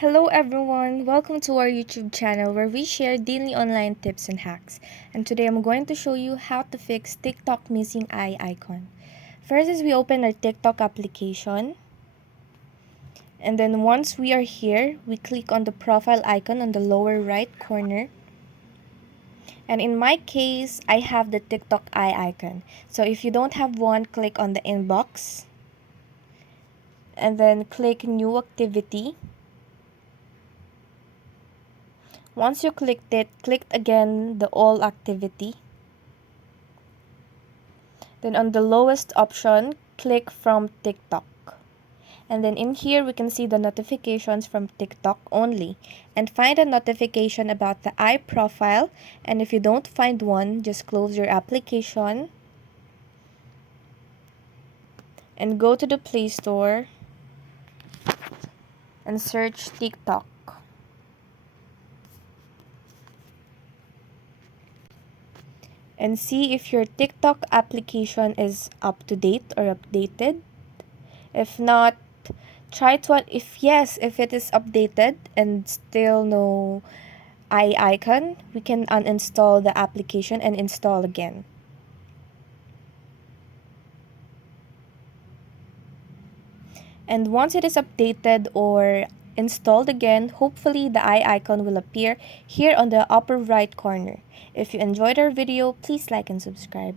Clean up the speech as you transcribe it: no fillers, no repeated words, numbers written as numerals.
Hello everyone, welcome to our YouTube channel where we share daily online tips and hacks. And today I'm going to show you how to fix TikTok missing eye icon. First is we open our TikTok application. And then once we are here, we click on the profile icon on the lower right corner. And in my case, I have the TikTok eye icon. So if you don't have one, click on the inbox. And then click new activity. Once you clicked it, click again the all activity. Then on the lowest option, click from TikTok. And then in here, we can see the notifications from TikTok only. And find a notification about the eye profile. And if you don't find one, just close your application. And go to the Play Store. And search TikTok. And see if your TikTok application is up to date or updated. If not, try to, if it is updated and still no eye icon, we can uninstall the application and install again. And once it is updated or installed again, hopefully the eye icon will appear here on the upper right corner. If you enjoyed our video, please like and subscribe.